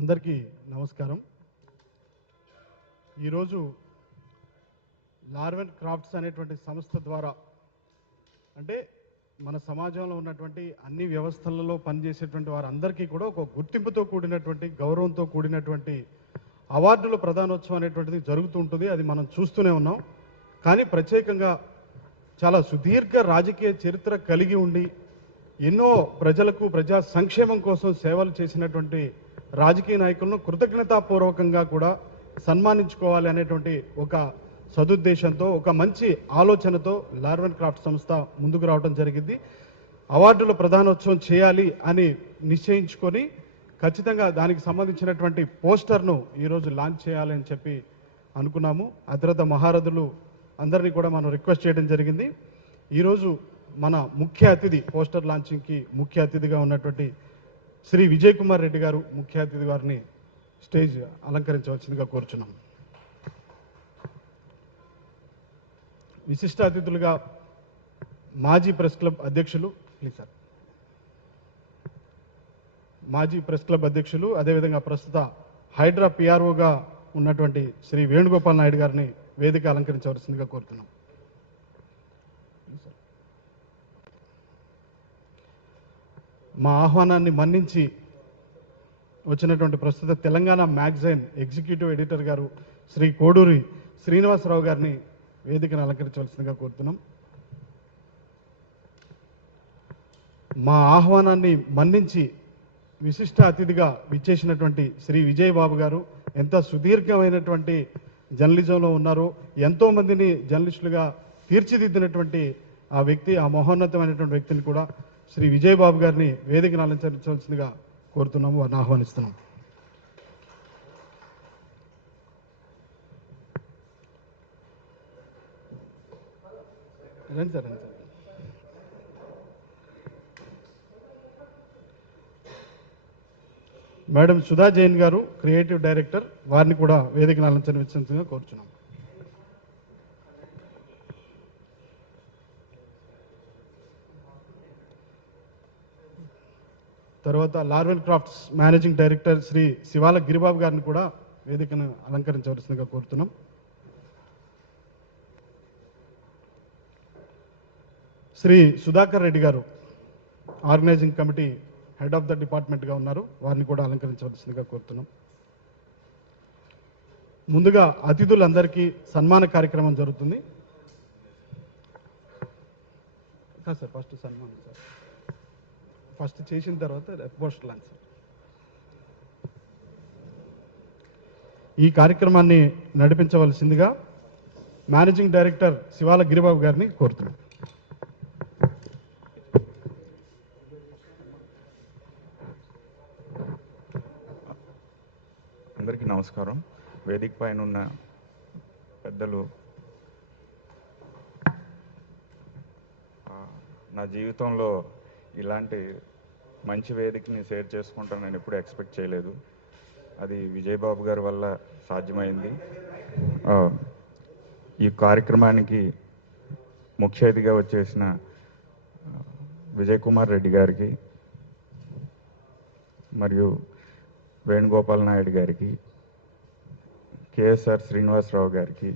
అందరికీ నమస్కారం. ఈరోజు లార్వెన్ క్రాఫ్ట్స్ అనేటువంటి సంస్థ ద్వారా అంటే మన సమాజంలో ఉన్నటువంటి అన్ని వ్యవస్థలలో పనిచేసేటువంటి వారందరికీ కూడా ఒక గుర్తింపుతో కూడినటువంటి గౌరవంతో కూడినటువంటి అవార్డుల ప్రదానోత్సవం అనేటువంటిది జరుగుతూ ఉంటుంది. అది మనం చూస్తూనే ఉన్నాం. కానీ ప్రత్యేకంగా చాలా సుదీర్ఘ రాజకీయ చరిత్ర కలిగి ఉండి ఎన్నో ప్రజలకు ప్రజా సంక్షేమం కోసం సేవలు చేసినటువంటి రాజకీయ నాయకులను కృతజ్ఞతాపూర్వకంగా కూడా సన్మానించుకోవాలి అనేటువంటి ఒక సదుద్దేశంతో ఒక మంచి ఆలోచనతో లార్వెన్ క్రాఫ్ట్ సంస్థ ముందుకు రావడం జరిగింది. అవార్డుల ప్రదానోత్సవం చేయాలి అని నిశ్చయించుకొని ఖచ్చితంగా దానికి సంబంధించినటువంటి పోస్టర్ను ఈరోజు లాంచ్ చేయాలి అని చెప్పి అనుకున్నాము. అద్రత మహారథులు అందరినీ కూడా మనం రిక్వెస్ట్ చేయడం జరిగింది. ఈరోజు మన ముఖ్య అతిథి పోస్టర్ లాంచింగ్కి ముఖ్య అతిథిగా ఉన్నటువంటి శ్రీ విజయ్ కుమార్ రెడ్డి గారు ముఖ్య అతిథి వారిని స్టేజ్ అలంకరించవలసిందిగా కోరుచున్నాం. విశిష్ట అతిథులుగా మాజీ ప్రెస్ క్లబ్ అధ్యక్షులు మాజీ ప్రెస్ క్లబ్ అధ్యక్షులు అదేవిధంగా ప్రస్తుత హైడ్రా పిఆర్ఓగా ఉన్నటువంటి శ్రీ వేణుగోపాల్ నాయుడు గారిని వేదిక అలంకరించవలసిందిగా కోరుతున్నాం. మా ఆహ్వానాన్ని మన్నించి వచ్చినటువంటి ప్రస్తుత తెలంగాణ మ్యాగజైన్ ఎగ్జిక్యూటివ్ ఎడిటర్ గారు శ్రీ కోడూరి శ్రీనివాసరావు గారిని వేదికను అలంకరించవలసిందిగా కోరుతున్నాం. మా ఆహ్వానాన్ని మన్నించి విశిష్ట అతిథిగా విచ్చేసినటువంటి శ్రీ విజయ్ బాబు గారు ఎంత సుదీర్ఘమైనటువంటి జర్నలిజంలో ఉన్నారో ఎంతోమందిని జర్నలిస్టులుగా తీర్చిదిద్దినటువంటి ఆ వ్యక్తి, ఆ మహోన్నతమైనటువంటి వ్యక్తిని కూడా శ్రీ విజయ్ బాబు గారిని వేదికను అలంకరించవలసిందిగా కోరుతున్నాము, వారిని ఆహ్వానిస్తున్నాం. రండి సార్. మేడం సుధా జైన్ గారు క్రియేటివ్ డైరెక్టర్, వారిని కూడా వేదికను అలంకరించవలసిందిగా కోరుచున్నాం. తర్వాత Larwin crafts managing director Shri Sivala Giribabu గారిని కూడా వేదికను అలంకరించవలసిందిగా కోరుతున్నాం. శ్రీ సుధాకర్ రెడ్డి గారు organizing committee head of the డిపార్ట్మెంట్గా ఉన్నారు, వారిని కూడా అలంకరించవలసిందిగా కోరుతున్నాం. ముందుగా అతిథులందరికీ సన్మాన కార్యక్రమం జరుగుతుంది. సార్ ఫస్ట్ సన్మానం సార్, ఫస్ట్ చేసిన తర్వాత పోస్ట్ లాంచ్. ఈ కార్యక్రమాన్ని నడిపించవలసిందిగా మేనేజింగ్ డైరెక్టర్ శివాల గిరిబాబు గారిని కోరుతున్నాం. అందరికీ నమస్కారం. వేదిక పైన ఉన్న పెద్దలు, నా జీవితంలో ఇలాంటి మంచి వేదికని షేర్ చేసుకుంటాను నేను ఎప్పుడు ఎక్స్పెక్ట్ చేయలేదు. అది విజయబాబు గారి వల్ల సాధ్యమైంది. ఈ కార్యక్రమానికి ముఖ్య అతిథిగా వచ్చేసిన విజయ్ కుమార్ రెడ్డి గారికి మరియు వేణుగోపాల్ నాయుడు గారికి, కేఎస్ఆర్ శ్రీనివాసరావు గారికి,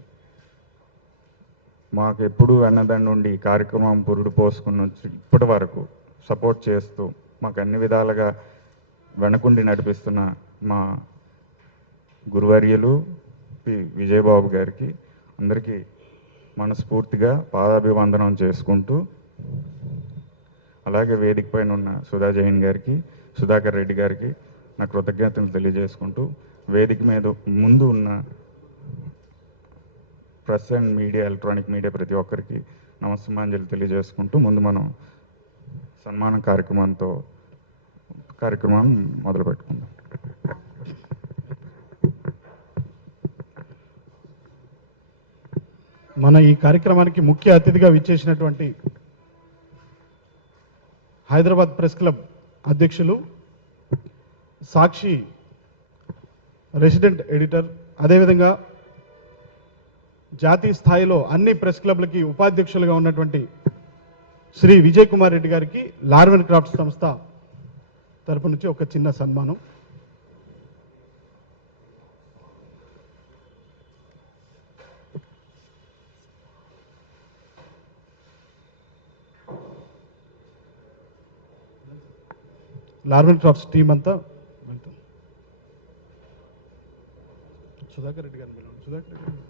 మాకు ఎప్పుడూ వెన్నదండ నుండి ఈ కార్యక్రమం పురుడు పోసుకున్న ఇప్పటి వరకు సపోర్ట్ చేస్తూ మాకు అన్ని విధాలుగా వెనకుండి నడిపిస్తున్న మా గురువర్యులు విజయబాబు గారికి అందరికీ మనస్ఫూర్తిగా పాదాభివందనం చేసుకుంటూ, అలాగే వేదిక పైన ఉన్న సుధా జైన్ గారికి, సుధాకర్ రెడ్డి గారికి నా కృతజ్ఞతలు తెలియజేసుకుంటూ, వేదిక మీద ముందు ఉన్న press and media, electronic media ప్రతి ఒక్కరికి నమస్సమాంజలి తెలియజేసుకుంటూ ముందు మనం సన్మానం కార్యక్రమం మొదలు పెట్టుకుందాం. మన ఈ కార్యక్రమానికి ముఖ్య అతిథిగా విచ్చేసినటువంటి హైదరాబాద్ ప్రెస్ క్లబ్ అధ్యక్షులు, సాక్షి రెసిడెంట్ ఎడిటర్, అదేవిధంగా జాతీయ స్థాయిలో అన్ని ప్రెస్ క్లబ్లకి ఉపాధ్యక్షులుగా ఉన్నటువంటి శ్రీ విజయ్ కుమార్ రెడ్డి గారికి లార్వెన్ క్రాఫ్ట్స్ సంస్థ తరపు నుంచి ఒక చిన్న సన్మానం. లార్వెన్ క్రాఫ్ట్స్ టీం అంతా వెళ్తాం. సుధాకర్ రెడ్డి గారిని పిలవండి. సుధాకర్ రెడ్డి గారు.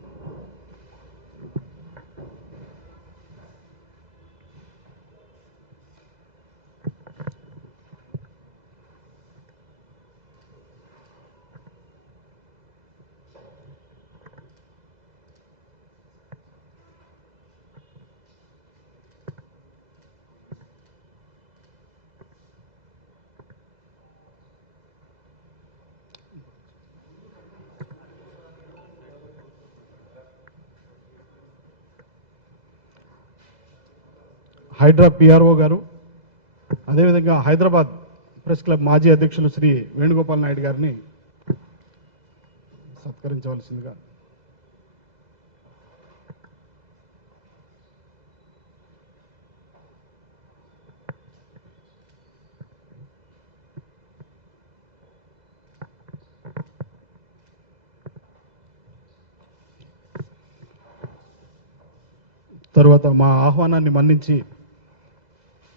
హైడ్రా పిఆర్ఓ గారు, అదేవిధంగా హైదరాబాద్ ప్రెస్ క్లబ్ మాజీ అధ్యక్షులు శ్రీ వేణుగోపాల్ నాయుడు గారిని సత్కరించవలసిందిగా. తరువాత మా ఆహ్వానాన్ని మన్నించి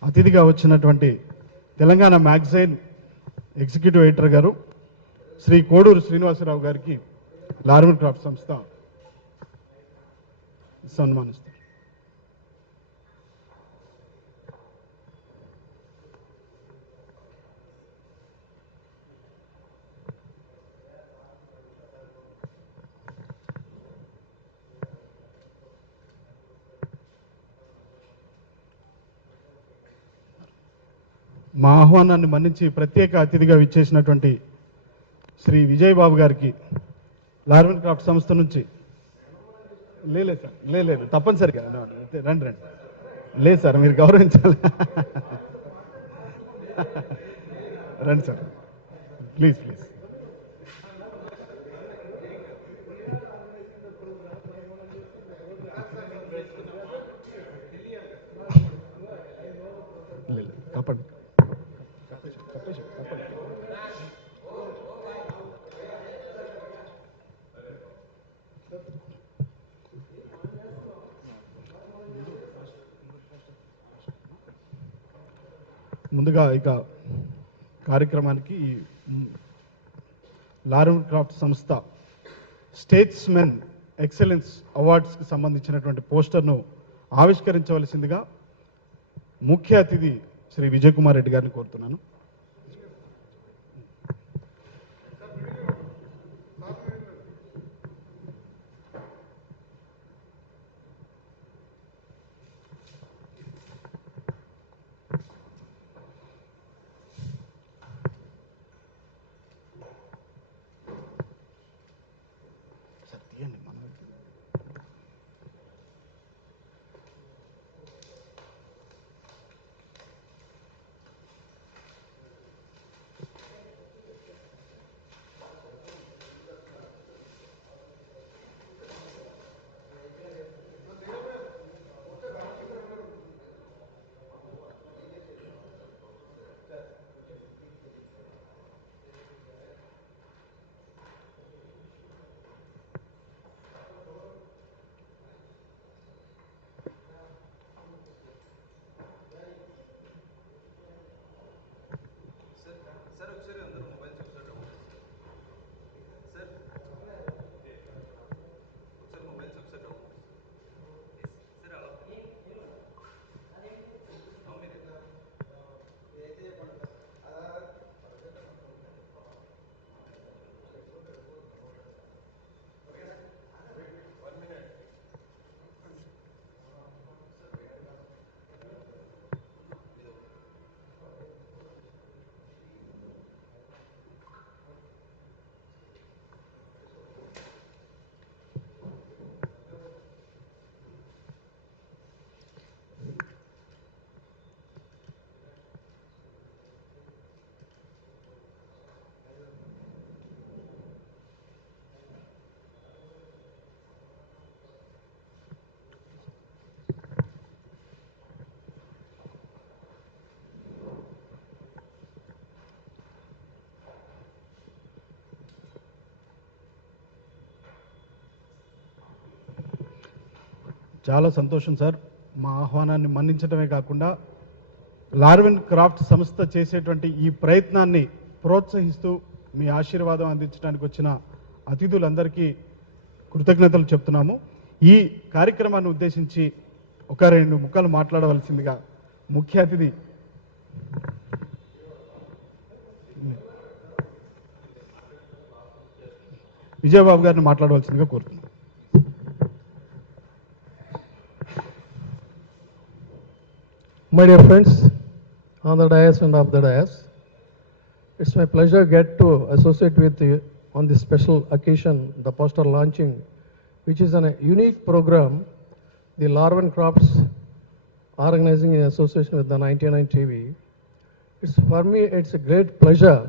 అతిథిగా వచ్చినటువంటి తెలంగాణ మ్యాగజైన్ ఎగ్జిక్యూటివ్ ఎడిటర్ గారు శ్రీ కోడూరు శ్రీనివాసరావు గారికి లార్వెన్ క్రాఫ్ట్ సంస్థ సన్మానిస్తారు. మా ఆహ్వానాన్ని మన్నించి ప్రత్యేక అతిథిగా విచ్చేసినటువంటి శ్రీ విజయ్ బాబు గారికి లార్వెన్ క్రాఫ్ట్ సంస్థ నుంచి లేదు సార్, లేదు తప్పనిసరిగా రండి రండి. లేదు సార్, మీరు గౌరవించాలి. రండి సార్, ప్లీజ్ ప్లీజ్. లేదు తప్పండి. ముందుగా ఇక కార్యక్రమానికి లార్వెన్ క్రాఫ్ట్ సంస్థ స్టేట్స్మెన్ ఎక్సలెన్స్ అవార్డ్స్కి సంబంధించినటువంటి పోస్టర్ను ఆవిష్కరించవలసిందిగా ముఖ్య అతిథి శ్రీ విజయ్ కుమార్ రెడ్డి గారిని కోరుతున్నాను. చాలా సంతోషం సార్. మా ఆహ్వానాన్ని మన్నించడమే కాకుండా లార్విన్ క్రాఫ్ట్ సంస్థ చేసేటువంటి ఈ ప్రయత్నాన్ని ప్రోత్సహిస్తూ మీ ఆశీర్వాదం అందించడానికి వచ్చిన అతిథులందరికీ కృతజ్ఞతలు చెప్తున్నాము. ఈ కార్యక్రమాన్ని ఉద్దేశించి ఒక 2 ముక్కలు మాట్లాడవలసిందిగా ముఖ్య అతిథి విజయబాబు గారిని మాట్లాడవలసిందిగా కోరుతున్నాం. My dear friends, on the dais and off the dais, it's my pleasure get to associate with you on this special occasion, the poster launching, which is a unique program, the Larvin Crafts organizing in association with the 99 TV. For me, it's a great pleasure.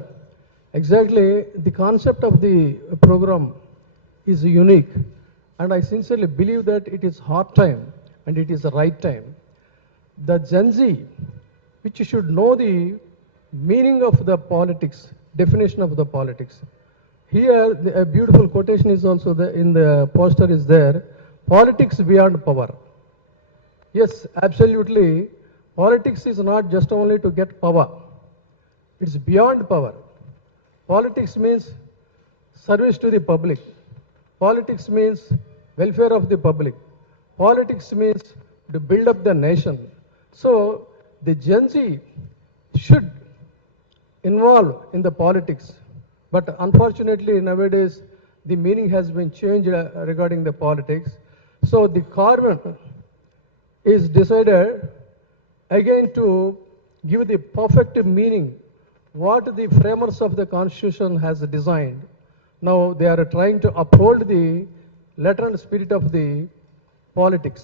Exactly, the concept of the program is unique, and I sincerely believe that it is hard time and it is the right time. The Gen Z, which should know the meaning of the politics, definition of the politics. Here, a beautiful quotation is also there in the poster is there, politics beyond power. Yes, absolutely, politics is not just only to get power, it's beyond power. Politics means service to the public. Politics means welfare of the public. Politics means to build up the nation. So the Gen Z should involve in the politics. But unfortunately nowadays the meaning has been changed regarding the politics. So the carbon is decided again to give the perfect meaning what the framers of the constitution has designed. Now they are trying to uphold the letter and spirit of the politics.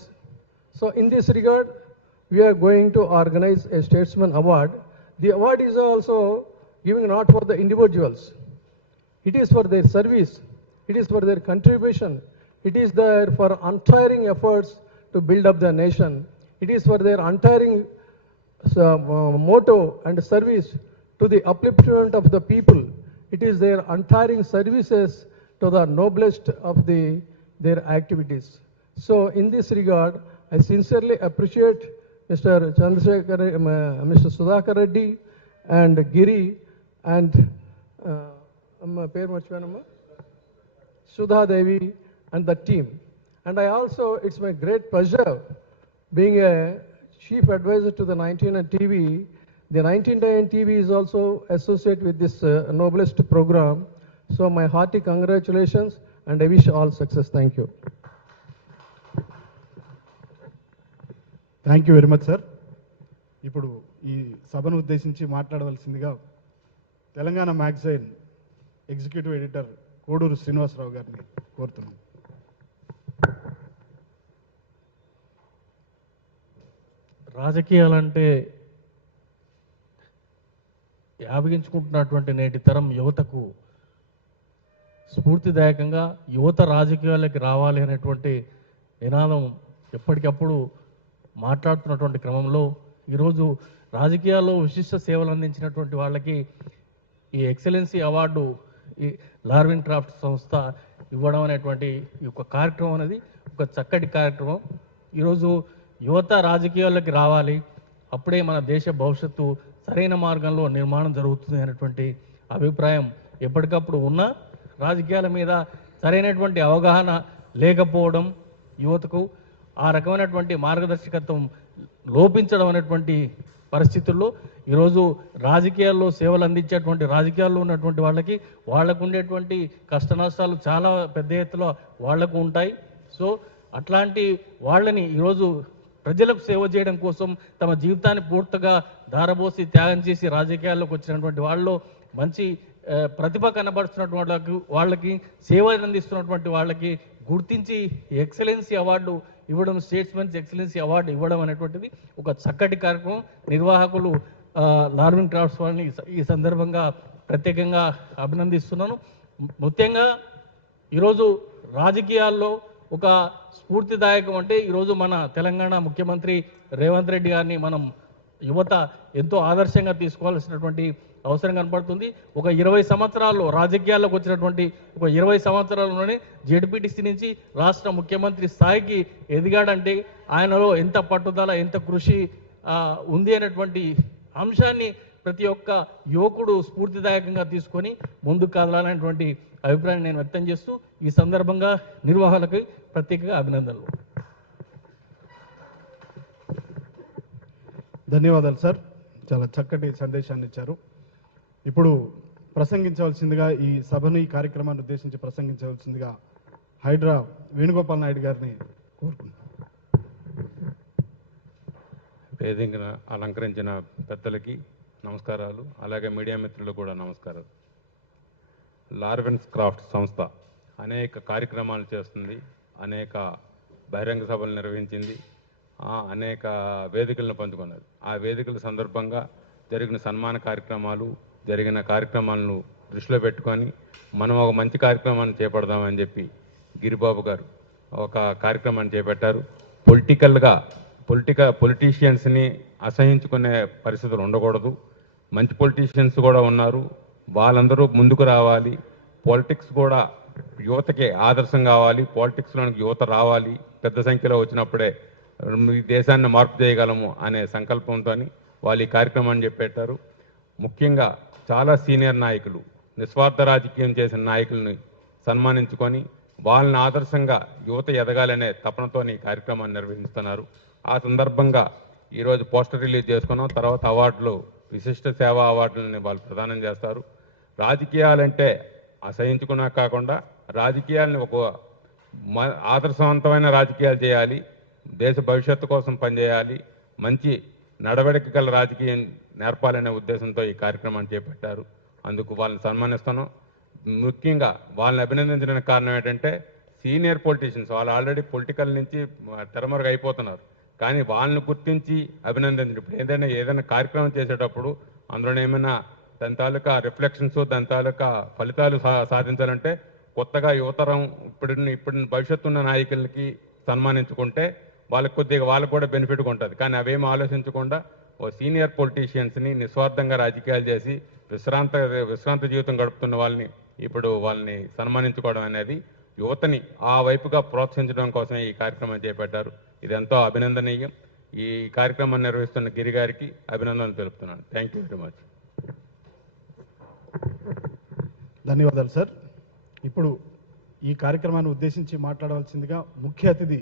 So in this regard, we are going to organize a statesman award. The award is also given not for the individuals. It is for their service. It is for their contribution. It is there for untiring efforts to build up the nation. It is for their untiring motto and service to the upliftment of the people. It is their untiring services to the noblest of their activities. So in this regard, I sincerely appreciate Mr. Chandrasekhar, Mr. Sudhakar Reddy and Giri and Sudha Devi and the team. And I also, it's my great pleasure being a chief advisor to the 99 TV. The 99 TV is also associated with this noblest program. So my hearty congratulations and I wish all success. Thank you. Thank you very much sir. ఇప్పుడు ఈ సభను ఉద్దేశించి మాట్లాడవలసిందిగా Telangana magazine executive editor Koduru Srinivasarao గారిని కోరుతున్నాం. రాజకీయాలంటే యావగించుకుంటున్నటువంటి నేటి తరం యువతకు స్ఫూర్తిదాయకంగా యువత రాజకీయాలకి రావాలి అనేటువంటి నినాదం ఎప్పటికప్పుడు మాట్లాడుతున్నటువంటి క్రమంలో ఈరోజు రాజకీయాల్లో విశిష్ట సేవలు అందించినటువంటి వాళ్ళకి ఈ ఎక్సలెన్సీ అవార్డు ఈ లార్విన్ క్రాఫ్ట్ సంస్థ ఇవ్వడం అనేటువంటి ఈ యొక్క కార్యక్రమం అనేది ఒక చక్కటి కార్యక్రమం. ఈరోజు యువత రాజకీయాల్లోకి రావాలి, అప్పుడే మన దేశ భవిష్యత్తు సరైన మార్గంలో నిర్మాణం జరుగుతుంది అనేటువంటి అభిప్రాయం ఎప్పటికప్పుడు ఉన్నా రాజకీయాల మీద సరైనటువంటి అవగాహన లేకపోవడం, యువతకు ఆ రకమైనటువంటి మార్గదర్శకత్వం లోపించడం అనేటువంటి పరిస్థితుల్లో ఈరోజు రాజకీయాల్లో సేవలు అందించేటువంటి రాజకీయాల్లో ఉన్నటువంటి వాళ్ళకి వాళ్లకు ఉండేటువంటి కష్ట నష్టాలు చాలా పెద్ద ఎత్తులో వాళ్లకు ఉంటాయి. సో అట్లాంటి వాళ్ళని ఈరోజు ప్రజలకు సేవ చేయడం కోసం తమ జీవితాన్ని పూర్తిగా ధారబోసి త్యాగం చేసి రాజకీయాల్లోకి వచ్చినటువంటి వాళ్ళు మంచి ప్రతిభ కనబడుతున్నటువంటి వాళ్ళకి సేవ అందిస్తున్నటువంటి వాళ్ళకి గుర్తించి ఎక్సలెన్సీ అవార్డు ఇవ్వడం, స్టేట్స్మెన్స్ ఎక్సలెన్సీ అవార్డు ఇవ్వడం అనేటువంటిది ఒక చక్కటి కార్యక్రమం. నిర్వాహకులు లార్విన్ క్రాఫ్ట్స్ వాళ్ళని ఈ సందర్భంగా ప్రత్యేకంగా అభినందిస్తున్నాను. ముఖ్యంగా ఈరోజు రాజకీయాల్లో ఒక స్ఫూర్తిదాయకం అంటే ఈరోజు మన తెలంగాణ ముఖ్యమంత్రి రేవంత్ రెడ్డి గారిని మనం యువత ఎంతో ఆదర్శంగా తీసుకోవాల్సినటువంటి అవసరం కనపడుతుంది. ఒక 20 సంవత్సరాల్లో రాజకీయాల్లోకి వచ్చినటువంటి ఒక 20 సంవత్సరాల్లోనే జెడ్పీటీసీ నుంచి రాష్ట్ర ముఖ్యమంత్రి స్థాయికి ఎదిగాడంటే ఆయనలో ఎంత పట్టుదల, ఎంత కృషి ఉంది అనేటువంటి అంశాన్ని ప్రతి ఒక్క యువకుడు స్ఫూర్తిదాయకంగా తీసుకొని ముందుకు కదలాలనేటువంటి అభిప్రాయాన్ని నేను వ్యక్తం చేస్తూ ఈ సందర్భంగా నిర్వాహకులకి ప్రత్యేకంగా అభినందనలు. ధన్యవాదాలు సార్, చాలా చక్కటి సందేశాన్ని ఇచ్చారు. ఇప్పుడు ప్రసంగించవలసిందిగా ఈ సభను ఈ కార్యక్రమాన్ని ఉద్దేశించి ప్రసంగించవలసిందిగా హైడ్రా వేణుగోపాల్ నాయుడు గారిని కోరుకుంటున్నాను. వేదికను అలంకరించిన పెద్దలకి నమస్కారాలు, అలాగే మీడియా మిత్రులకు కూడా నమస్కారాలు. లార్వెన్స్ క్రాఫ్ట్ సంస్థ అనేక కార్యక్రమాలు చేస్తుంది, అనేక బహిరంగ సభలు నిర్వహించింది, అనేక వేదికలను పంచుకున్నది. ఆ వేదికల సందర్భంగా జరిగిన సన్మాన కార్యక్రమాలు, జరిగిన కార్యక్రమాలను దృష్టిలో పెట్టుకొని మనం ఒక మంచి కార్యక్రమాన్ని చేపడదామని చెప్పి గిరిబాబు గారు ఒక కార్యక్రమాన్ని చేపట్టారు. పొలిటీషియన్స్ని అసహించుకునే పరిస్థితులు ఉండకూడదు. మంచి పొలిటీషియన్స్ కూడా ఉన్నారు, వాళ్ళందరూ ముందుకు రావాలి. పాలిటిక్స్ కూడా యువతకి ఆదర్శం కావాలి, పాలిటిక్స్లోనికి యువత రావాలి, పెద్ద సంఖ్యలో వచ్చినప్పుడే ఈ దేశాన్ని మార్పు చేయగలము అనే సంకల్పంతో వాళ్ళు ఈ కార్యక్రమాన్ని చేపట్టారు. ముఖ్యంగా చాలా సీనియర్ నాయకులు, నిస్వార్థ రాజకీయం చేసిన నాయకుల్ని సన్మానించుకొని వాళ్ళని ఆదర్శంగా యువత ఎదగాలనే తపనతో ఈ కార్యక్రమాన్ని నిర్వహిస్తున్నారు. ఆ సందర్భంగా ఈరోజు పోస్టర్ రిలీజ్ చేసుకున్నాం. తర్వాత అవార్డులు, విశిష్ట సేవా అవార్డులని వాళ్ళు ప్రదానం చేస్తారు. రాజకీయాలంటే అసహించుకున్నా కాకుండా రాజకీయాలని ఒక ఆదర్శవంతమైన రాజకీయాలు చేయాలి, దేశ భవిష్యత్తు కోసం పనిచేయాలి, మంచి నడవడిక గల రాజకీయం నేర్పాలనే ఉద్దేశంతో ఈ కార్యక్రమాన్ని చేపట్టారు. అందుకు వాళ్ళని సన్మానిస్తున్నాం. ముఖ్యంగా వాళ్ళని అభినందించడానికి కారణం ఏంటంటే సీనియర్ పొలిటీషియన్స్ వాళ్ళు ఆల్రెడీ పొలిటికల్ నుంచి తెరమరుగు అయిపోతున్నారు, కానీ వాళ్ళని గుర్తించి అభినందించండి. ఇప్పుడు ఏదైనా కార్యక్రమం చేసేటప్పుడు అందులో ఏమైనా దాని తాలూకా రిఫ్లెక్షన్స్, దాని తాలూకా ఫలితాలు సాధించాలంటే కొత్తగా యువతరం ఇప్పుడు భవిష్యత్తు ఉన్న నాయకులకి సన్మానించుకుంటే వాళ్ళకు కూడా బెనిఫిట్గా ఉంటుంది. కానీ అవేమీ ఆలోచించకుండా ఓ సీనియర్ పొలిటీషియన్స్ని నిస్వార్థంగా రాజకీయాలు చేసి విశ్రాంత జీవితం గడుపుతున్న వాళ్ళని సన్మానించుకోవడం అనేది యువతని ఆ వైపుగా ప్రోత్సహించడం కోసం ఈ కార్యక్రమం చేపట్టారు. ఇది ఎంతో అభినందనీయం. ఈ కార్యక్రమాన్ని నిర్వహిస్తున్న గిరి గారికి అభినందనలు తెలుపుతున్నాను. Thank you very much. ధన్యవాదాలు సార్. ఇప్పుడు ఈ కార్యక్రమాన్ని ఉద్దేశించి మాట్లాడవలసిందిగా ముఖ్య అతిథి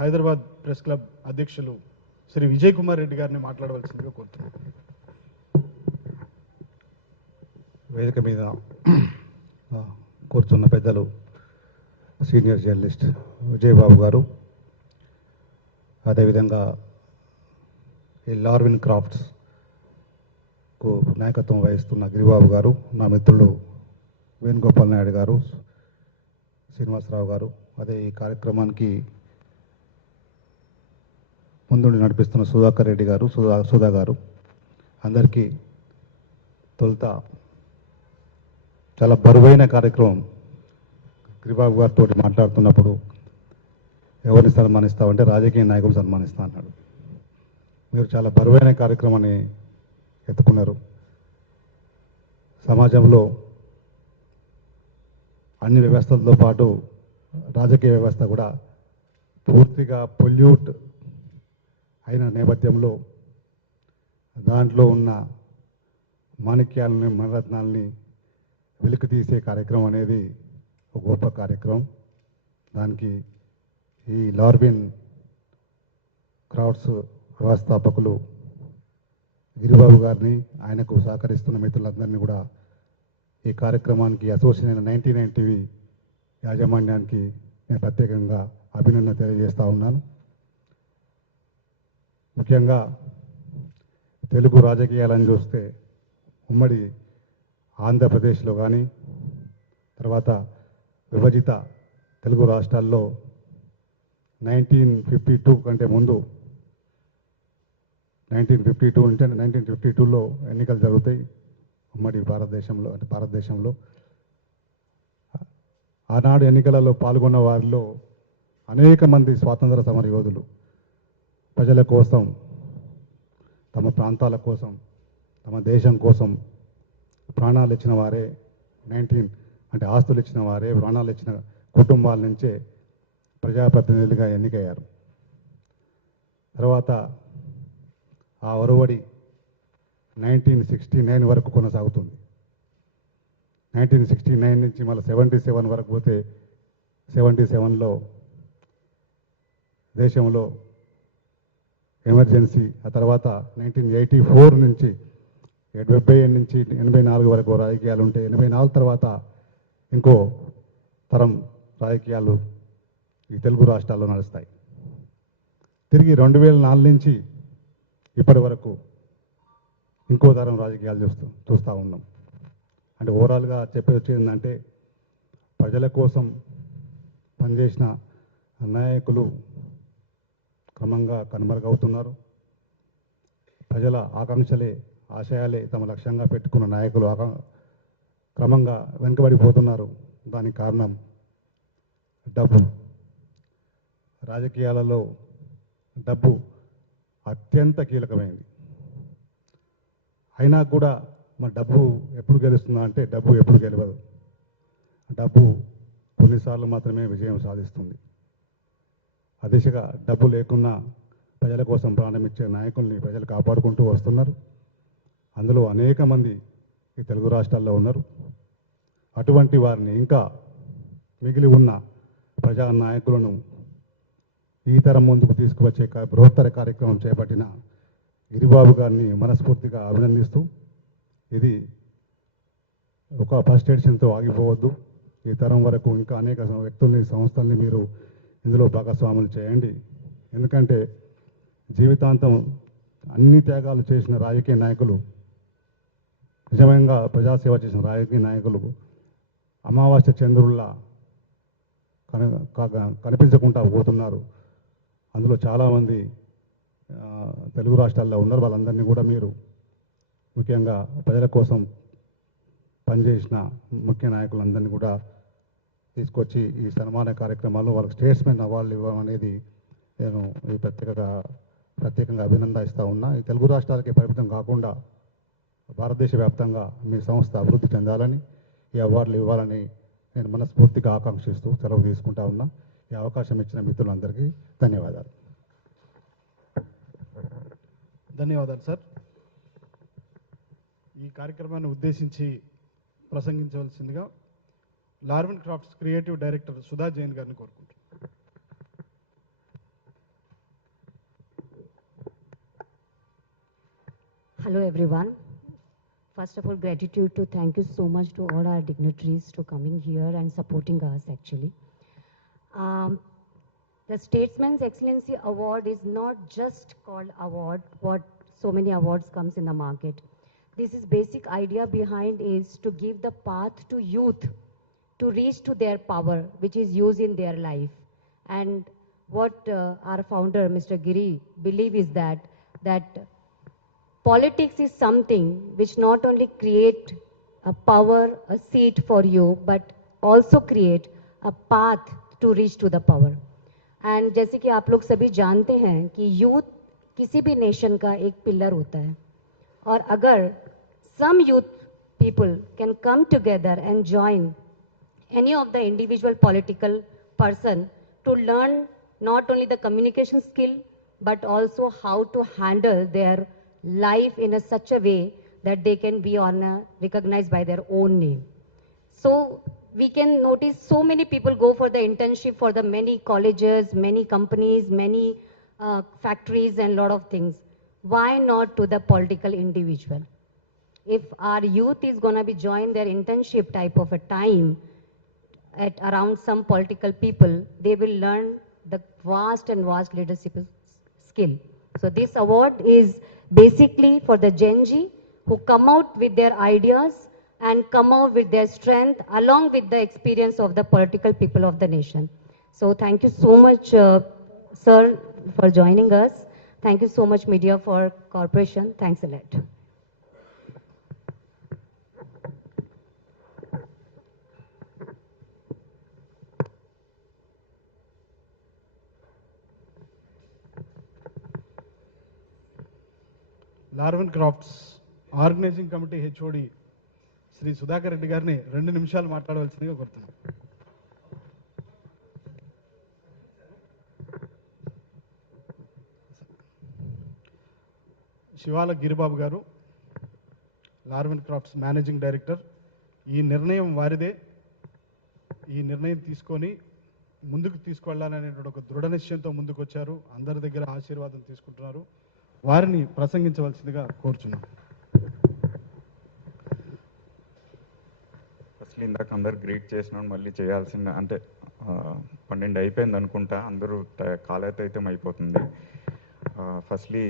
హైదరాబాద్ ప్రెస్ క్లబ్ అధ్యక్షులు శ్రీ విజయ్ కుమార్ రెడ్డి గారిని మాట్లాడవలసిందిగా కోరుతున్నాను. వేదిక మీద కూర్చున్న పెద్దలు, సీనియర్ జర్నలిస్ట్ విజయబాబు గారు, అదేవిధంగా ఈ లార్విన్ క్రాఫ్ట్స్కు నాయకత్వం వహిస్తున్న గిరిబాబు గారు, నా మిత్రులు వేణుగోపాల్ నాయుడు గారు, శ్రీనివాసరావు గారు, అదే ఈ కార్యక్రమానికి ముందుండి నడిపిస్తున్న సుధాకర్ రెడ్డి గారు, సుధా గారు, అందరికీ తొలుత చాలా బరువైన కార్యక్రమం. గిరిబాబు గారితో మాట్లాడుతున్నప్పుడు ఎవరిని సన్మానిస్తామంటే రాజకీయ నాయకులు సన్మానిస్తా అన్నాడు. మీరు చాలా బరువైన కార్యక్రమాన్ని ఎత్తుకున్నారు. సమాజంలో అన్ని వ్యవస్థలతో పాటు రాజకీయ వ్యవస్థ కూడా పూర్తిగా పొల్యూట్ అయిన నేపథ్యంలో దాంట్లో ఉన్న మాణిక్యాలని, మణరత్నాలని వెలికి తీసే కార్యక్రమం అనేది ఒక గొప్ప కార్యక్రమం. దానికి ఈ లార్విన్ క్రాఫ్ట్స్ వ్యవస్థాపకులు గిరిబాబు గారిని, ఆయనకు సహకరిస్తున్న మిత్రులందరినీ కూడా ఈ కార్యక్రమానికి అసోసియేషన్ అయిన 99 టీవీ యాజమాన్యానికి నేను ప్రత్యేకంగా అభినందన తెలియజేస్తూ ఉన్నాను. ముఖ్యంగా తెలుగు రాజకీయాలను చూస్తే ఉమ్మడి ఆంధ్రప్రదేశ్లో కానీ, తర్వాత విభజిత తెలుగు రాష్ట్రాల్లో 1952 కంటే ముందు 1952లో ఎన్నికలు జరుగుతాయి ఉమ్మడి భారతదేశంలో. ఆనాడు ఎన్నికలలో పాల్గొన్న వారిలో అనేక మంది స్వాతంత్ర సమర యోధులు ప్రజల కోసం, తమ ప్రాంతాల కోసం, తమ దేశం కోసం ప్రాణాలు ఇచ్చిన వారే, ఆస్తులు ఇచ్చిన వారే, ప్రాణాలు ఇచ్చిన కుటుంబాల నుంచే ప్రజాప్రతినిధులుగా ఎన్నికయ్యారు. తర్వాత ఆ ఒరవడి 1969 వరకు కొనసాగుతుంది. 1969 నుంచి మళ్ళీ 77 వరకు పోతే 77లో దేశంలో ఎమర్జెన్సీ, ఆ తర్వాత 1984 నుంచి 70 నుంచి 84 వరకు రాజకీయాలు ఉంటే 84 తర్వాత ఇంకో తరం రాజకీయాలు ఈ తెలుగు రాష్ట్రాల్లో నడుస్తాయి. తిరిగి 2004 నుంచి ఇప్పటి వరకు ఇంకో తరం రాజకీయాలు చూస్తూ ఉన్నాం. అంటే ఓవరాల్గా చెప్పేది వచ్చేందంటే ప్రజల కోసం పనిచేసిన నాయకులు క్రమంగా కనుమరుగవుతున్నారు. ప్రజల ఆకాంక్షలే, ఆశయాలే తమ లక్ష్యంగా పెట్టుకున్న నాయకులు క్రమంగా వెనుకబడిపోతున్నారు. దానికి కారణం డబ్బు. రాజకీయాలలో డబ్బు అత్యంత కీలకమైనది. అయినా కూడా మన డబ్బు ఎప్పుడు గెలుస్తుందా అంటే డబ్బు ఎప్పుడు గెలవదు. డబ్బు కొన్నిసార్లు మాత్రమే విజయం సాధిస్తుంది. ఆ దిశగా డబ్బు లేకున్నా ప్రజల కోసం ప్రాణమిచ్చే నాయకుల్ని ప్రజలు కాపాడుకుంటూ వస్తున్నారు. అందులో అనేక మంది ఈ తెలుగు రాష్ట్రాల్లో ఉన్నారు. అటువంటి వారిని ఇంకా మిగిలి ఉన్న ప్రజా నాయకులను ఈ తరం ముందుకు తీసుకువచ్చే బృహత్తర కార్యక్రమం చేపట్టిన గిరిబాబు గారిని మనస్ఫూర్తిగా అభినందిస్తూ, ఇది ఒక ఫస్ట్ ఎడిషన్తో ఆగిపోవద్దు. ఈ తరం వరకు ఇంకా అనేక వ్యక్తుల్ని, సంస్థల్ని మీరు ఇందులో భాగస్వాములు చేయండి. ఎందుకంటే జీవితాంతం అన్ని త్యాగాలు చేసిన రాజకీయ నాయకులు, నిజంగా ప్రజాసేవ చేసిన రాజకీయ నాయకులు అమావాస్య చంద్రుల్లా కనిపించకుండా పోతున్నారు. అందులో చాలామంది తెలుగు రాష్ట్రాల్లో ఉన్నారు. వాళ్ళందరినీ కూడా మీరు ముఖ్యంగా ప్రజల కోసం పనిచేసిన ముఖ్య నాయకులందరినీ కూడా తీసుకొచ్చి ఈ సన్మాన కార్యక్రమాల్లో వాళ్ళకి స్టేట్స్మెన్ అవార్డులు ఇవ్వడం అనేది నేను ఈ ప్రత్యేకంగా అభినందిస్తూ ఉన్నా. ఈ తెలుగు రాష్ట్రాలకే పరిమితం కాకుండా భారతదేశ వ్యాప్తంగా మీ సంస్థ అభివృద్ధి చెందాలని, ఈ అవార్డులు ఇవ్వాలని నేను మనస్ఫూర్తిగా ఆకాంక్షిస్తూ సెలవు తీసుకుంటా ఉన్నా. ఈ అవకాశం ఇచ్చిన మిత్రులందరికీ ధన్యవాదాలు. ధన్యవాదాలు సార్. ఈ కార్యక్రమాన్ని ఉద్దేశించి ప్రసంగించవలసిందిగా Larwin crafts creative director Sudha Jain గారిని కోరుకుంటున్నాను. Hello everyone. First of all, gratitude to thank you so much to all our dignitaries to coming here and supporting us actually. The Statesman's Excellency Award is not just called award, what so many awards comes in the market. This is basic idea behind is to give the path to youth to reach to their power, which is used in their life. And what our founder, Mr. Giri, believe is that politics is something which not only create a power, a seat for you, but also create a path to reach to the power. And जैसे कि आप लोग सभी जानते हैं कि youth किसी भी नेशन का एक पिलर होता है, और अगर some youth people can come together and join any of the individual political person to learn not only the communication skill but also how to handle their life in a such a way that they can be recognized by their own name. So we can notice so many people go for the internship for the many colleges, many companies, many factories and lot of things. Why not to the political individual? If our youth is going to be join their internship type of a time at around some political people, they will learn the vast leadership skill. So this award is basically for the Gen Z who come out with their ideas and come out with their strength along with the experience of the political people of the nation. So thank you so much, sir, for joining us. Thank you so much, media, for cooperation. Thanks a lot. Larwin crafts organising committee HOD Shri Sudhakar Reddy గారిని 2 నిమిషాలు మాట్లాడవలసిందిగా కోరుతున్నాను. శివాల గిరిబాబు గారు, లార్వెన్ crafts managing director. ఈ నిర్ణయం వారిదే. ఈ నిర్ణయం తీసుకొని ముందుకు తీసుకెళ్లాలనేటువంటి ఒక దృఢ నిశ్చయంతో ముందుకు వచ్చారు. అందరి దగ్గర ఆశీర్వాదం తీసుకుంటున్నారు. వారిని ప్రసంగించవలసిందిగా కోరుచున్నాం. అసలు ఇందాక అందరు గ్రీట్ చేసినాను, మళ్ళీ చేయాల్సిన అంటే 12 అయిపోయింది అనుకుంటా. అందరూ కాలతైతం అయిపోతుంది. ఫస్ట్లీ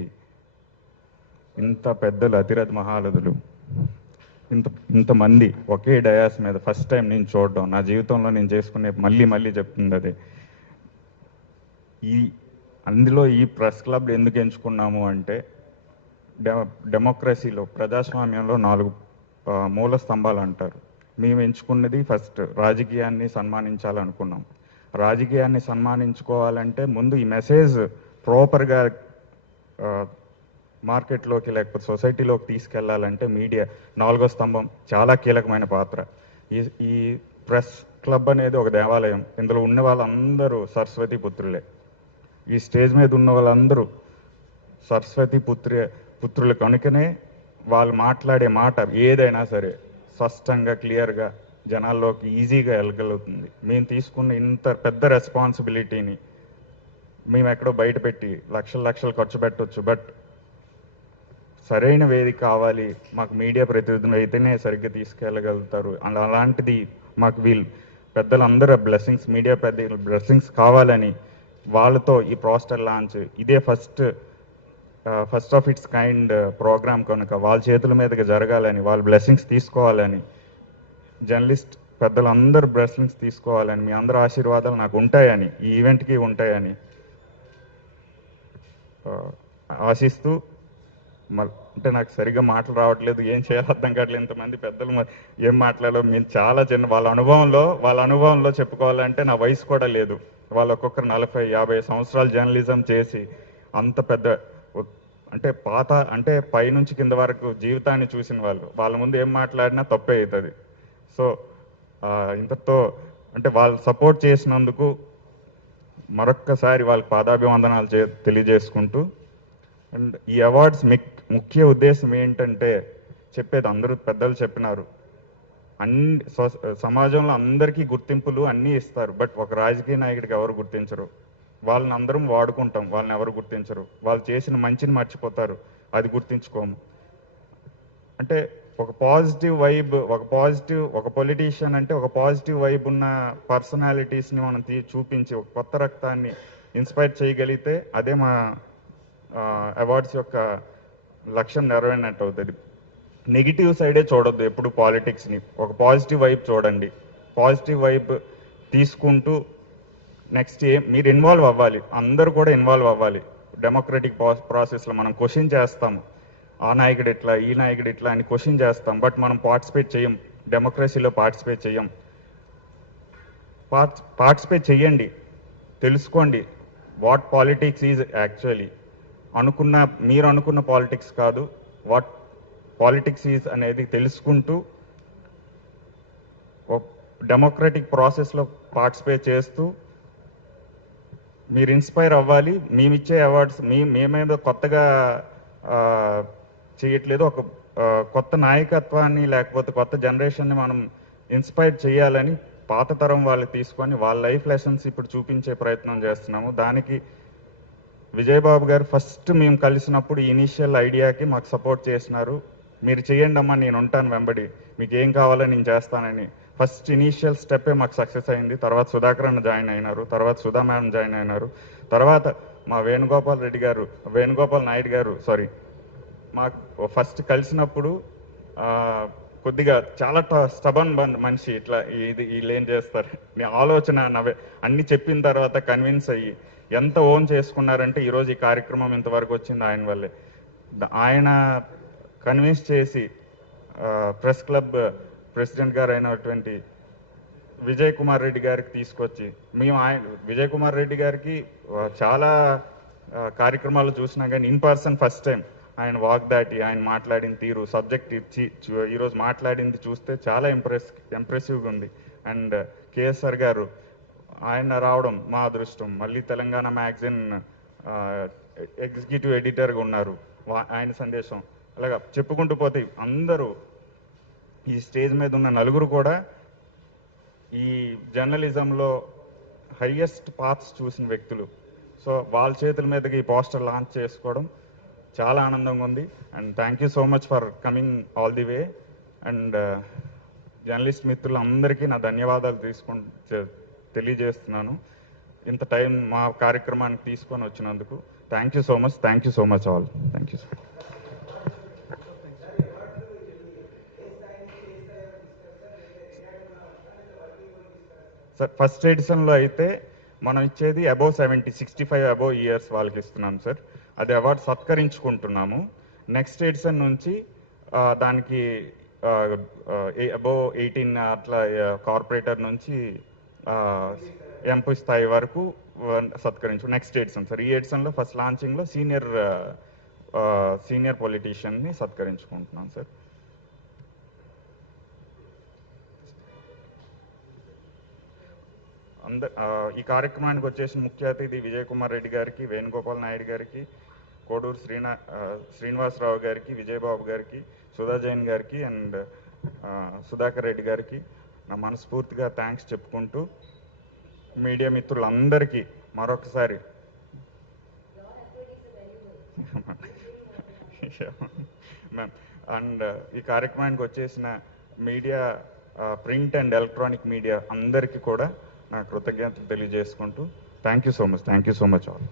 ఇంత పెద్దలు అతిరథ మహారథులు ఇంతమంది ఒకే డయాస్ మీద ఫస్ట్ టైం నేను చూడడం, నా జీవితంలో నేను చేసుకునే మళ్ళీ చెప్తుంది అదే. అందులో ఈ ప్రెస్ క్లబ్ ఎందుకు ఎంచుకున్నాము అంటే డెమోక్రసీలో, ప్రజాస్వామ్యంలో 4 మూల స్తంభాలు అంటారు. మేము ఎంచుకున్నది ఫస్ట్ రాజకీయాన్ని సన్మానించాలనుకున్నాం. రాజకీయాన్ని సన్మానించుకోవాలంటే ముందు ఈ మెసేజ్ ప్రాపర్గా మార్కెట్లోకి లేకపోతే సొసైటీలోకి తీసుకెళ్లాలంటే మీడియా 4వ స్తంభం చాలా కీలకమైన పాత్ర. ఈ ప్రెస్ క్లబ్ అనేది ఒక దేవాలయం. ఇందులో ఉన్న వాళ్ళందరూ సరస్వతి పుత్రులే. ఈ స్టేజ్ మీద ఉన్న వాళ్ళందరూ సరస్వతి పుత్రులు కనుకనే వాళ్ళు మాట్లాడే మాట ఏదైనా సరే స్పష్టంగా క్లియర్గా జనాల్లోకి ఈజీగా వెళ్ళగలుగుతుంది. మేము తీసుకున్న ఇంత పెద్ద రెస్పాన్సిబిలిటీని మేము ఎక్కడో బయట పెట్టి లక్షలు ఖర్చు పెట్టవచ్చు. బట్ సరైన వేదిక కావాలి, మాకు మీడియా ప్రతినిధులు అయితేనే సరిగ్గా తీసుకెళ్ళగలుగుతారు. అలాంటిది మాకు వీళ్ళు పెద్దలందరూ బ్లెస్సింగ్స్, మీడియా పెద్ద బ్లెస్సింగ్స్ కావాలని వాళ్ళతో ఈ పోస్టర్ లాంచ్ ఇదే first of its kind programme కనుక వాళ్ళ చేతుల మీదుగా జరగాలని, వాళ్ళ బ్లెస్సింగ్స్ తీసుకోవాలని, జర్నలిస్ట్ పెద్దలందరూ బ్లెస్సింగ్స్ తీసుకోవాలని, మీ అందరి ఆశీర్వాదాలు నాకు ఉంటాయని, ఈ ఈవెంట్కి ఉంటాయని ఆశిస్తూ అంటే నాకు సరిగ్గా మాటలు రావట్లేదు, ఏం చేయాలో అర్థం కావట్లేదు. ఇంతమంది పెద్దలు ఏం మాట్లాడాలో మీరు చాలా చిన్న వాళ్ళ అనుభవంలో చెప్పుకోవాలంటే నా వయసు కూడా లేదు. వాళ్ళు ఒక్కొక్కరు 40-50 సంవత్సరాలు జర్నలిజం చేసి అంత పెద్ద అంటే పైనుంచి కింద వరకు జీవితాన్ని చూసిన వాళ్ళ ముందు ఏం మాట్లాడినా తప్పే అవుతుంది. సో ఇంతతో అంటే వాళ్ళు సపోర్ట్ చేసినందుకు మరొక్కసారి వాళ్ళకి పాదాభివందనాలు తెలియజేసుకుంటూ, అండ్ ఈ అవార్డ్స్ ముఖ్య ఉద్దేశం ఏంటంటే చెప్పేది అందరూ పెద్దలు చెప్పినారు, సమాజంలో అందరికీ గుర్తింపులు అన్నీ ఇస్తారు. బట్ ఒక రాజకీయ నాయకుడికి ఎవరు గుర్తించరు. వాళ్ళని అందరం వాడుకుంటాం, వాళ్ళని ఎవరు గుర్తించరు. వాళ్ళు చేసిన మంచిని మర్చిపోతారు, అది గుర్తించుకోము. అంటే ఒక పాజిటివ్ వైబ్, ఒక పొలిటీషియన్ అంటే ఒక పాజిటివ్ వైబ్ ఉన్న పర్సనాలిటీస్ని మనం చూపించి ఒక కొత్త రక్తాన్ని ఇన్స్పైర్ చేయగలిగితే అదే మా అవార్డ్స్ యొక్క లక్ష్యం నెరవేరినట్టు అవుతుంది. నెగిటివ్ సైడే చూడొద్దు ఎప్పుడు పాలిటిక్స్ని, ఒక పాజిటివ్ వైబ్ చూడండి. పాజిటివ్ వైబ్ తీసుకుంటూ నెక్స్ట్ మీరు ఇన్వాల్వ్ అవ్వాలి, అందరూ కూడా ఇన్వాల్వ్ అవ్వాలి. డెమోక్రటిక్ ప్రాసెస్లో మనం క్వశ్చన్ చేస్తాము, ఆ నాయకుడు ఇట్లా, ఈ నాయకుడు ఇట్లా అని క్వశ్చన్ చేస్తాం. బట్ మనం పార్టిసిపేట్ చేయం, డెమోక్రసీలో పార్టిసిపేట్ చేయం. పార్టిసిపేట్ చేయండి, తెలుసుకోండి వాట్ పాలిటిక్స్ ఈజ్ యాక్చువల్లీ. మీరు అనుకున్న పాలిటిక్స్ కాదు, వాట్ పాలిటిక్స్ ఈజ్ అనేది తెలుసుకుంటూ డెమోక్రటిక్ ప్రాసెస్లో పార్టిసిపేట్ చేస్తూ మీరు ఇన్స్పైర్ అవ్వాలి. మేమిచ్చే అవార్డ్స్ మేమేదో కొత్తగా చేయట్లేదు, ఒక కొత్త నాయకత్వాన్ని లేకపోతే కొత్త జనరేషన్ని మనం ఇన్స్పైర్ చేయాలని పాత తరం వాళ్ళు తీసుకొని వాళ్ళ లైఫ్ లెసన్స్ ఇప్పుడు చూపించే ప్రయత్నం చేస్తున్నాము. దానికి విజయబాబు గారు ఫస్ట్ మేము కలిసినప్పుడు ఇనీషియల్ ఐడియాకి మాకు సపోర్ట్ చేసినారు. మీరు చేయండి అమ్మా, నేను ఉంటాను వెంబడి, మీకు ఏం కావాలో నేను చేస్తానని. ఫస్ట్ ఇనీషియల్ స్టెప్పే మాకు సక్సెస్ అయింది. తర్వాత సుధాకర్ అన్న జాయిన్ అయినారు, తర్వాత సుధా మ్యామ్ జాయిన్ అయినారు, తర్వాత మా వేణుగోపాల్ నాయుడు గారు మాకు ఫస్ట్ కలిసినప్పుడు కొద్దిగా చాలా స్టబన్ మనిషి, ఇట్లా వీళ్ళు ఏం చేస్తారు ఆలోచన అన్ని చెప్పిన తర్వాత కన్విన్స్ అయ్యి ఎంత ఓన్ చేసుకున్నారంటే ఈరోజు ఈ కార్యక్రమం ఇంతవరకు వచ్చింది ఆయన వల్లే. ఆయన కన్విన్స్ చేసి ప్రెస్ క్లబ్ ప్రెసిడెంట్ గారు అయినటువంటి విజయ్ కుమార్ రెడ్డి గారికి తీసుకొచ్చి విజయ్ కుమార్ రెడ్డి గారికి చాలా కార్యక్రమాలు చూసినా కానీ ఇన్ పర్సన్ ఫస్ట్ టైం ఆయన వాగ్దాటి ఆయన మాట్లాడిన తీరు, సబ్జెక్ట్ ఇచ్చి ఈరోజు మాట్లాడింది చూస్తే చాలా ఇంప్రెసివ్గా ఉంది. అండ్ కేఎస్ఆర్ గారు ఆయన రావడం మా అదృష్టం. మళ్ళీ తెలంగాణ మ్యాగజైన్ ఎగ్జిక్యూటివ్ ఎడిటర్గా ఉన్నారు. ఆయన సందేశం అలాగా చెప్పుకుంటూ పోతే అందరూ ఈ స్టేజ్ మీద ఉన్న నలుగురు కూడా ఈ జర్నలిజంలో హయ్యెస్ట్ పాత్స్ చూసిన వ్యక్తులు. సో వాళ్ళ చేతుల మీదకి ఈ పోస్టర్ లాంచ్ చేసుకోవడం చాలా ఆనందంగా ఉంది. And thank you so much for coming all the way. And journalist మిత్రులందరికీ నా ధన్యవాదాలు తెలియజేస్తున్నాను ఇంత టైం మా కార్యక్రమానికి తీసుకొని వచ్చినందుకు. Thank you so much all. Thank you. Sir first ఎడిషన్లో అయితే మనం ఇచ్చేది అబోవ్ 65 అబోవ్ ఇయర్స్ వాళ్ళకి ఇస్తున్నాం సార్. అది అవార్డు సత్కరించుకుంటున్నాము. నెక్స్ట్ ఎడిషన్ నుంచి దానికి అబోవ్ 18 అట్లా కార్పొరేటర్ నుంచి ఎంపీ స్థాయి వరకు నెక్స్ట్ ఎడిషన్ సార్. ఈ ఎడిషన్లో ఫస్ట్ లాంచింగ్లో సీనియర్ పొలిటీషియన్ని సత్కరించుకుంటున్నాం సార్. ఈ కార్యక్రమానికి వచ్చేసిన ముఖ్య అతిథి విజయ్ కుమార్ రెడ్డి గారికి, వేణుగోపాల్ నాయుడు గారికి, కోడూరు శ్రీనివాసరావు గారికి, విజయబాబు గారికి, సుధా జైన్ గారికి అండ్ సుధాకర్ రెడ్డి గారికి నా మనస్ఫూర్తిగా థ్యాంక్స్ చెప్పుకుంటూ, మీడియా మిత్రులందరికీ మరొకసారి అండ్ ఈ కార్యక్రమానికి వచ్చేసిన media, print and electronic media అందరికీ కూడా నా కృతజ్ఞతలు తెలియజేసుకుంటూ thank you so much all.